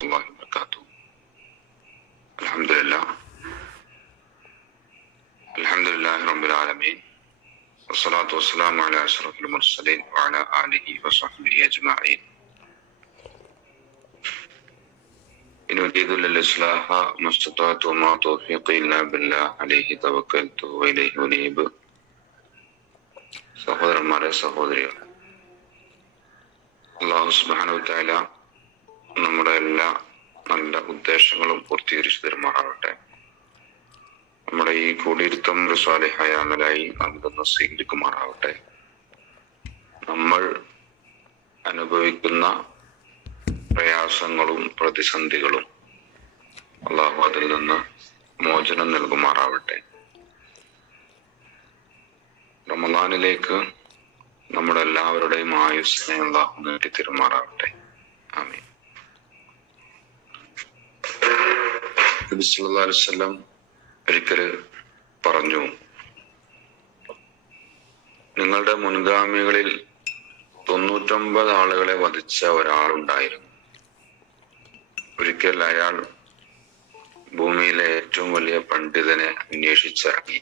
الله وبركاته. الحمد لله رب العالمين والصلاة والسلام على أشرف المرسلين وعلى آله وصحبه أجمعين. إن أريد إلا الإصلاح ما استطعت وما توفيقي إلا بالله عليه توكلت وإليه أنيب. സഹോദരന്മാരെ, സഹോദരികൾ, അല്ലാഹു സുബ്ഹാനഹു വ തആല നമ്മുടെ എല്ലാ നല്ല ഉദ്ദേശങ്ങളും പൂർത്തീകരിച്ചു തരുമാറാവട്ടെ. നമ്മുടെ ഈ കൂടിയിരുത്തം ഒരു സ്വാലിഹായ അമലായി നമുക്കൊന്ന് സ്വീകരിക്കുമാറാവട്ടെ. നമ്മൾ അനുഭവിക്കുന്ന പ്രയാസങ്ങളും പ്രതിസന്ധികളും അല്ലാഹു അതിൽ നിന്ന് മോചനം നൽകുമാറാവട്ടെ. റമളാനിലേക്ക് നമ്മുടെ എല്ലാവരുടെയും ആയുസ്സിനെ അല്ലാഹു നീട്ടി തരുമാറാവട്ടെ. ആമീൻ. നബി സല്ലല്ലാഹു അലൈഹി വസല്ലം ഒരിക്കൽ പറഞ്ഞു, നിങ്ങളുടെ മുൻഗാമികളിൽ 99 ആളുകളെ വധിച്ച ഒരാളുണ്ടായിരുന്നു. ഒരിക്കൽ അയാൾ ഭൂമിയിലെ ഏറ്റവും വലിയ പണ്ഡിതനെ അന്വേഷിച്ചിറങ്ങി.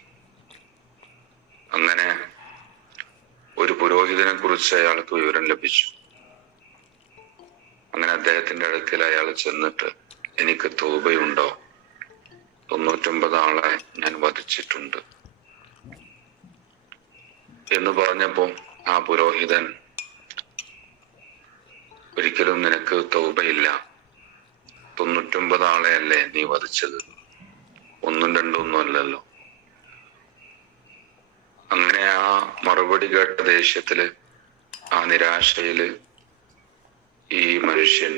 അങ്ങനെ ഒരു പുരോഹിതനെ കുറിച്ച് അയാൾക്ക് വിവരം ലഭിച്ചു. അങ്ങനെ അദ്ദേഹത്തിന്റെ അടുക്കൽ അയാൾ ചെന്നിട്ട്, എനിക്ക് തൗബയുണ്ടോ? 99 ആളെ ഞാൻ വധിച്ചിട്ടുണ്ട് എന്ന് പറഞ്ഞപ്പോ ആ പുരോഹിതൻ, ഒരിക്കലും നിനക്ക് തൗബയില്ല. 99 ആളെ അല്ലേ നീ വധിച്ചത്, 1ഉം 2ഉം അല്ലല്ലോ. അങ്ങനെ ആ മറുപടി കേട്ട ദേഷ്യത്തില്, ആ നിരാശയില് ഈ മനുഷ്യൻ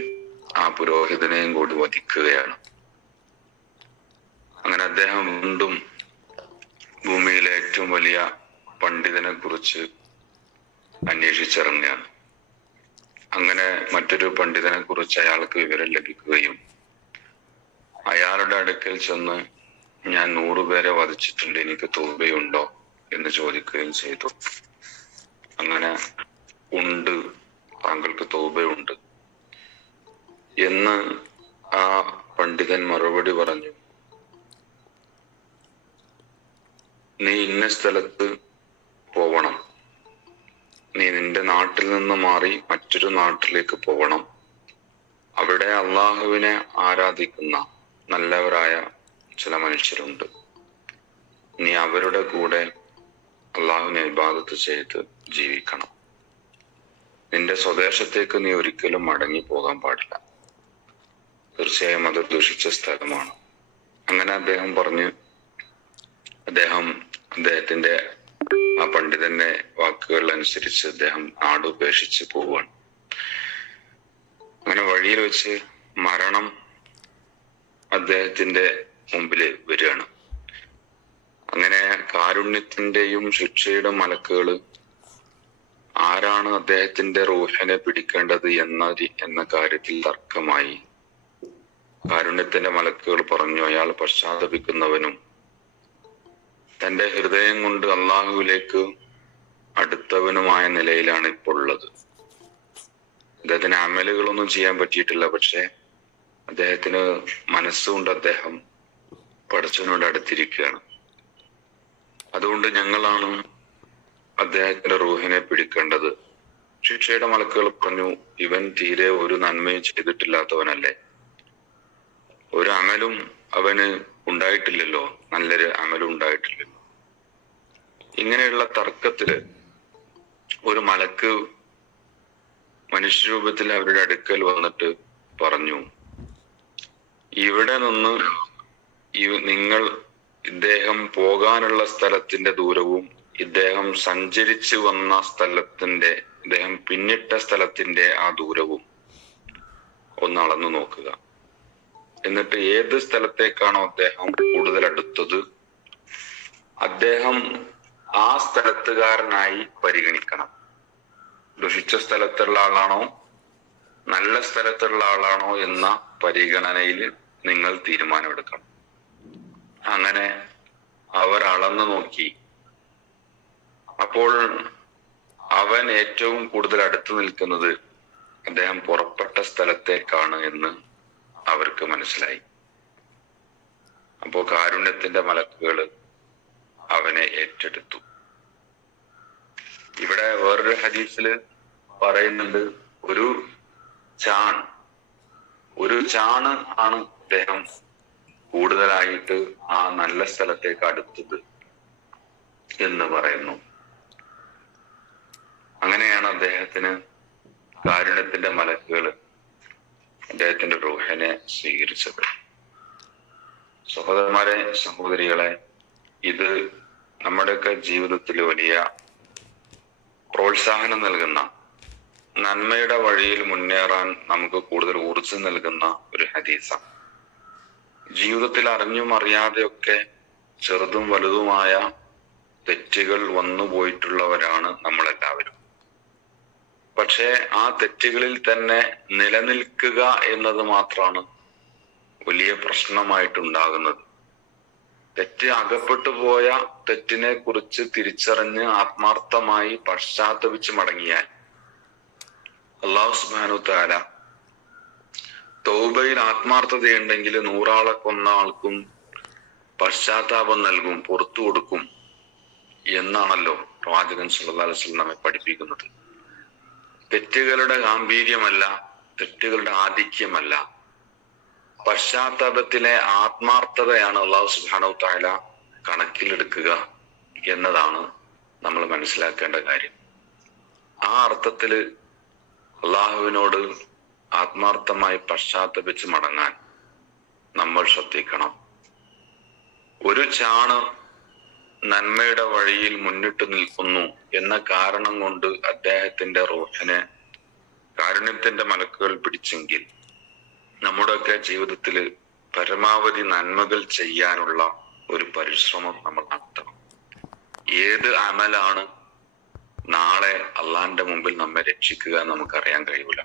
ആ പുരോഹിതനെയും കൂടി വധിക്കുകയാണ്. അങ്ങനെ അദ്ദേഹം വീണ്ടും ഭൂമിയിലെ ഏറ്റവും വലിയ പണ്ഡിതനെ കുറിച്ച് അന്വേഷിച്ചിറങ്ങുകയാണ്. അങ്ങനെ മറ്റൊരു പണ്ഡിതനെ കുറിച്ച് അയാൾക്ക് വിവരം ലഭിക്കുകയും അയാളുടെ അടുക്കൽ ചെന്ന്, ഞാൻ 100 പേരെ വധിച്ചിട്ടുണ്ട്, എനിക്ക് തൗബയുണ്ടോ എന്ന് ചോദിക്കുകയും ചെയ്തു. അങ്ങനെ, ഉണ്ട്, താങ്കൾക്ക് തൗബയുണ്ട് എന്ന് ആ പണ്ഡിതൻ മറുപടി പറഞ്ഞു. നീ ഇന്ന സ്ഥലത്ത് പോവണം, നീ നിന്റെ നാട്ടിൽ നിന്ന് മാറി മറ്റൊരു നാട്ടിലേക്ക് പോവണം. അവിടെ അള്ളാഹുവിനെ ആരാധിക്കുന്ന നല്ലവരായ ചില മനുഷ്യരുണ്ട്. നീ അവരുടെ കൂടെ അള്ളാഹുവിനെ ഇബാദത്ത് ചെയ്ത് ജീവിക്കണം. നിന്റെ സ്വദേശത്തേക്ക് നീ ഒരിക്കലും മടങ്ങി പോകാൻ പാടില്ല. തീർച്ചയായും അത് ദുഷിച്ച സ്ഥലമാണ്. അങ്ങനെ അദ്ദേഹം പറഞ്ഞ് അദ്ദേഹത്തിന്റെ ആ പണ്ഡിതന്റെ വാക്കുകൾ അനുസരിച്ച് അദ്ദേഹം നാട് ഉപേക്ഷിച്ച് പോവുകയാണ്. അങ്ങനെ വഴിയിൽ വെച്ച് മരണം അദ്ദേഹത്തിന്റെ മുമ്പിൽ വരികയാണ്. അങ്ങനെ കാരുണ്യത്തിന്റെയും ശിക്ഷയുടെ മലക്കുകൾ ആരാണ് അദ്ദേഹത്തിന്റെ റൂഹിനെ പിടിക്കേണ്ടത് എന്ന കാര്യത്തിൽ തർക്കമായി. കാരുണ്യത്തിന്റെ മലക്കുകൾ പറഞ്ഞു, അയാൾ പശ്ചാത്തപിക്കുന്നവനും തന്റെ ഹൃദയം കൊണ്ട് അള്ളാഹുവിലേക്ക് അടുത്തവനുമായ നിലയിലാണ് ഇപ്പോൾ ഉള്ളത്. അദ്ദേഹത്തിന് അമലുകളൊന്നും ചെയ്യാൻ പറ്റിയിട്ടില്ല, പക്ഷെ അദ്ദേഹത്തിന് മനസ്സുകൊണ്ട് അദ്ദേഹം പടച്ചവനോട് അടുത്തിരിക്കുകയാണ്. അതുകൊണ്ട് ഞങ്ങളാണ് അദ്ദേഹത്തിന്റെ റൂഹിനെ പിടിക്കേണ്ടത്. ശിക്ഷയുടെ മലക്കുകൾ പറഞ്ഞു, ഇവൻ തീരെ ഒരു നന്മയും ചെയ്തിട്ടില്ലാത്തവനല്ലേ, ഒരു അമലും അവന് ഉണ്ടായിട്ടില്ലല്ലോ, നല്ലൊരു അമലും ഉണ്ടായിട്ടില്ലല്ലോ. ഇങ്ങനെയുള്ള തർക്കത്തില് ഒരു മലക്ക് മനുഷ്യരൂപത്തിൽ അവരുടെ അടുക്കൽ വന്നിട്ട് പറഞ്ഞു, ഇവിടെ നിന്ന് ഇദ്ദേഹം പോകാനുള്ള സ്ഥലത്തിന്റെ ദൂരവും ഇദ്ദേഹം സഞ്ചരിച്ചു വന്ന സ്ഥലത്തിന്റെ, ഇദ്ദേഹം പിന്നിട്ട സ്ഥലത്തിന്റെ ആ ദൂരവും ഒന്ന് അളന്നു നോക്കുക. എന്നിട്ട് ഏത് സ്ഥലത്തേക്കാണോ അദ്ദേഹം കൂടുതൽ അടുത്തത്, അദ്ദേഹം ആ സ്ഥലത്തുകാരനായി പരിഗണിക്കണം. ദുഷിച്ച സ്ഥലത്തുള്ള ആളാണോ നല്ല സ്ഥലത്തുള്ള ആളാണോ എന്ന പരിഗണനയിൽ നിങ്ങൾ തീരുമാനമെടുക്കണം. അങ്ങനെ അവർ അളന്നു നോക്കി. അപ്പോൾ അവൻ ഏറ്റവും കൂടുതൽ അടുത്ത് നിൽക്കുന്നത് അദ്ദേഹം പുറപ്പെട്ട സ്ഥലത്തേക്കാണ് എന്ന് അവർക്ക് മനസ്സിലായി. അപ്പോ കാരുണ്യത്തിന്റെ മലക്കുകൾ അവനെ ഏറ്റെടുത്തു. ഇവിടെ വേറൊരു ഹദീസില് പറയുന്നുണ്ട്, ഒരു ചാണ് ആണ് അദ്ദേഹം കൂടുതലായിട്ട് ആ നല്ല സ്ഥലത്തേക്ക് അടുത്തത് എന്ന് പറയുന്നു. അങ്ങനെയാണ് അദ്ദേഹത്തിന് കാരുണ്യത്തിന്റെ മലക്കുകൾ അദ്ദേഹത്തിന്റെ റൂഹിനെ സ്വീകരിച്ചത്. സഹോദരന്മാരെ, സഹോദരികളെ, ഇത് നമ്മുടെയൊക്കെ ജീവിതത്തിൽ വലിയ പ്രോത്സാഹനം നൽകുന്ന, നന്മയുടെ വഴിയിൽ മുന്നേറാൻ നമുക്ക് കൂടുതൽ ഊർജ്ജം നൽകുന്ന ഒരു ഹദീസാണ്. ജീവിതത്തിൽ അറിഞ്ഞും അറിയാതെയൊക്കെ ചെറുതും വലുതുമായ തെറ്റുകൾ വന്നുപോയിട്ടുള്ളവരാണ് നമ്മളെല്ലാവരും. പക്ഷേ ആ തെറ്റുകളിൽ തന്നെ നിലനിൽക്കുക എന്നത് മാത്രമാണ് വലിയ പ്രശ്നമായിട്ടുണ്ടാകുന്നത്. അകപ്പെട്ടു പോയ തെറ്റിനെ കുറിച്ച് തിരിച്ചറിഞ്ഞ് ആത്മാർത്ഥമായി പശ്ചാത്തപിച്ച് മടങ്ങിയാൽ അല്ലാഹു സുബ്ഹാനഹു വ തആല തൗബയിൽ ആത്മാർത്ഥതയുണ്ടെങ്കിൽ 100 ആളെ കൊന്ന ആൾക്കും പശ്ചാത്താപം നൽകും, പുറത്തു കൊടുക്കും എന്നാണല്ലോ പ്രവാചകൻ സല്ലല്ലാഹു അലൈഹി വസല്ലം നമ്മെ പഠിപ്പിക്കുന്നത്. തെറ്റുകളുടെ ഗാംഭീര്യമല്ല, തെറ്റുകളുടെ ആധിക്യമല്ല, പശ്ചാത്താപത്തിലെ ആത്മാർത്ഥതയാണ് അല്ലാഹു സുബ്ഹാനഹു വ തആല കണക്കിലെടുക്കുക എന്നതാണ് നമ്മൾ മനസ്സിലാക്കേണ്ട കാര്യം. ആ അർത്ഥത്തില് അള്ളാഹുവിനോട് ആത്മാർത്ഥമായി പശ്ചാത്തപിച്ച് മടങ്ങാൻ നമ്മൾ ശ്രദ്ധിക്കണം. ഒരു ചാണ് നന്മയുടെ വഴിയിൽ മുന്നിട്ട് നിൽക്കുന്നു എന്ന കാരണം കൊണ്ട് അദ്ദേഹത്തിന്റെ റൂഹിനെ കാരുണ്യത്തിന്റെ മലക്കുകൾ പിടിച്ചെങ്കിൽ നമ്മുടെയൊക്കെ ജീവിതത്തിൽ പരമാവധി നന്മകൾ ചെയ്യാനുള്ള ഒരു പരിശ്രമം നമ്മൾ നടത്തണം. ഏത് അമലാണ് നാളെ അള്ളാന്റെ മുമ്പിൽ നമ്മെ രക്ഷിക്കുക എന്ന് നമുക്കറിയാൻ കഴിയൂല.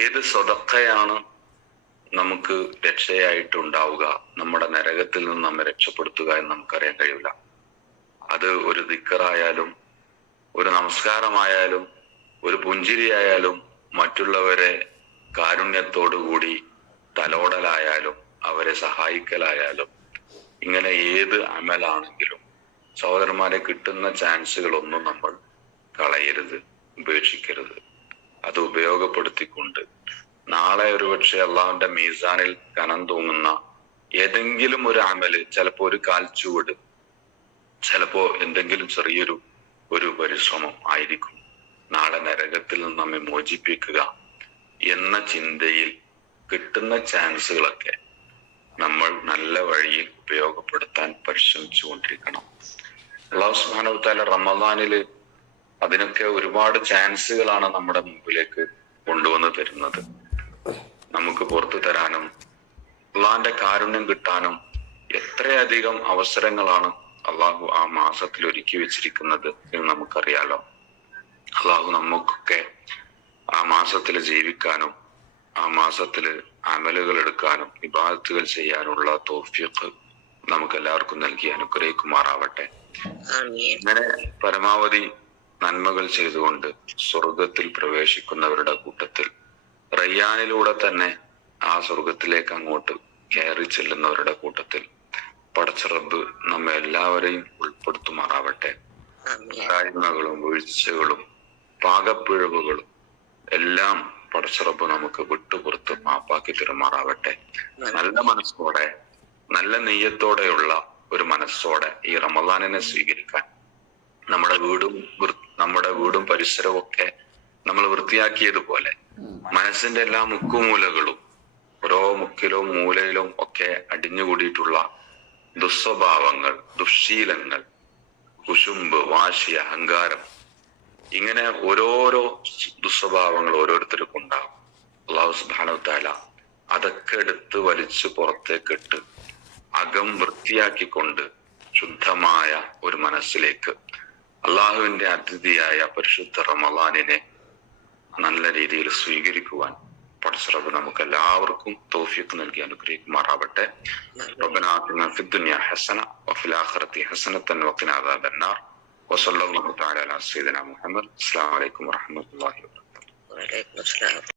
ഏത് സ്വതക്കയാണ് നമുക്ക് രക്ഷയായിട്ടുണ്ടാവുക, നമ്മുടെ നരകത്തിൽ നിന്ന് നമ്മെ രക്ഷപ്പെടുത്തുക എന്ന് നമുക്കറിയാൻ കഴിയൂല. അത് ഒരു ദിക്റായാലും, ഒരു നമസ്കാരമായാലും, ഒരു പുഞ്ചിരിയായാലും, മറ്റുള്ളവരെ കാരുണ്യത്തോടുകൂടി തലോടലായാലും, അവരെ സഹായിക്കലായാലും, ഇങ്ങനെ ഏത് അമലാണെങ്കിലും സഹോദരന്മാരെ, കിട്ടുന്ന ചാൻസുകളൊന്നും നമ്മൾ കളയരുത്, ഉപേക്ഷിക്കരുത്. അത് ഉപയോഗപ്പെടുത്തിക്കൊണ്ട് നാളെ ഒരുപക്ഷെ അള്ളാഹുവിന്റെ മീസാനിൽ കനം തൂങ്ങുന്ന ഏതെങ്കിലും ഒരു അമല്, ചിലപ്പോ ഒരു കാൽച്ചുവട്, ചിലപ്പോ എന്തെങ്കിലും ചെറിയൊരു പരിശ്രമം ആയിരിക്കും നാളെ നരകത്തിൽ നിന്ന് നമ്മെ മോചിപ്പിക്കുക എന്ന ചിന്തയിൽ കിട്ടുന്ന ചാൻസുകളൊക്കെ നമ്മൾ നല്ല വഴിയിൽ ഉപയോഗപ്പെടുത്താൻ പരിശ്രമിച്ചു കൊണ്ടിരിക്കണം. അല്ലാഹു സുബ്ഹാനഹു വ തആല റമദാനില് അതിനൊക്കെ ഒരുപാട് ചാൻസുകളാണ് നമ്മുടെ മുമ്പിലേക്ക് കൊണ്ടുവന്ന് തരുന്നത്. നമുക്ക് പുറത്തു തരാനും അള്ളാഹിന്റെ കാരുണ്യം കിട്ടാനും എത്രയധികം അവസരങ്ങളാണ് അള്ളാഹു ആ മാസത്തിൽ ഒരുക്കി വെച്ചിരിക്കുന്നത് എന്ന് നമുക്കറിയാലോ. അള്ളാഹു നമുക്കൊക്കെ ആ മാസത്തിൽ ജീവിക്കാനും ആ മാസത്തിൽ അമലുകൾ എടുക്കാനും ഇബാദത്തുകൾ ചെയ്യാനുള്ള തൗഫീഖ് നമുക്ക് എല്ലാവർക്കും നൽകി അനുഗ്രഹിക്കുമാറാവട്ടെ. ഇങ്ങനെ പരമാവധി നന്മകൾ ചെയ്തുകൊണ്ട് സ്വർഗത്തിൽ പ്രവേശിക്കുന്നവരുടെ കൂട്ടത്തിൽ, റയ്യാനിലൂടെ തന്നെ ആ സ്വർഗത്തിലേക്ക് അങ്ങോട്ട് കയറി ചെല്ലുന്നവരുടെ കൂട്ടത്തിൽ പടച്ച റബ്ബ് നമ്മെ എല്ലാവരെയും ഉൾപ്പെടുത്തുമാറാവട്ടെ. കാര്യങ്ങളും വീഴ്ചകളും പാകപ്പിഴവുകളും എല്ലാം പടച്ച റബ്ബ് നമുക്ക് വിട്ടുപുറത്ത് മാപ്പാക്കി തരുമാറാവട്ടെ. നല്ല മനസ്സോടെ, നല്ല നെയ്യത്തോടെയുള്ള ഒരു മനസ്സോടെ ഈ റമദാനിനെ സ്വീകരിക്കാൻ നമ്മുടെ വീടും പരിസരവും ഒക്കെ നമ്മൾ വൃത്തിയാക്കിയതുപോലെ മനസ്സിന്റെ എല്ലാ മുക്കുമൂലകളും, ഓരോ മുക്കിലും മൂലയിലും ഒക്കെ അടിഞ്ഞുകൂടിയിട്ടുള്ള ദുസ്വഭാവങ്ങൾ, ദുശ്ശീലങ്ങൾ, കുശുമ്പ്, വാശി, അഹങ്കാരം, ഇങ്ങനെ ഓരോരോ ദുസ്വഭാവങ്ങൾ ഓരോരുത്തർക്കും ഉണ്ടാകും. അല്ലാഹു സുബ്ഹാനഹു വ തആല അതൊക്കെ എടുത്ത് വലിച്ചു പുറത്തേക്കിട്ട് അകം വൃത്തിയാക്കിക്കൊണ്ട് ശുദ്ധമായ ഒരു മനസ്സിലേക്ക് അള്ളാഹുവിന്റെ അതിഥിയായ പരിശുദ്ധ റമളാനിനെ നല്ല രീതിയിൽ സ്വീകരിക്കുവാൻ പടച്ച റബ്ബ് നമുക്ക് എല്ലാവർക്കും തൗഫീഖ് നൽകി അനുഗ്രഹിക്കുമാറാവട്ടെ. റബ്ബനാ ആതിനാ ഫിദ്ദുനിയ ഹസന വഫിൽ ആഖിറതി ഹസനതൻ വഖിനാ അദാബന്നാർ. വസല്ലല്ലാഹു തആല അലാ സയ്യിദിനാ മുഹമ്മദ്. അസ്സലാമു അലൈക്കും വറഹ്മത്തുള്ളാഹി വബറകാതുഹു.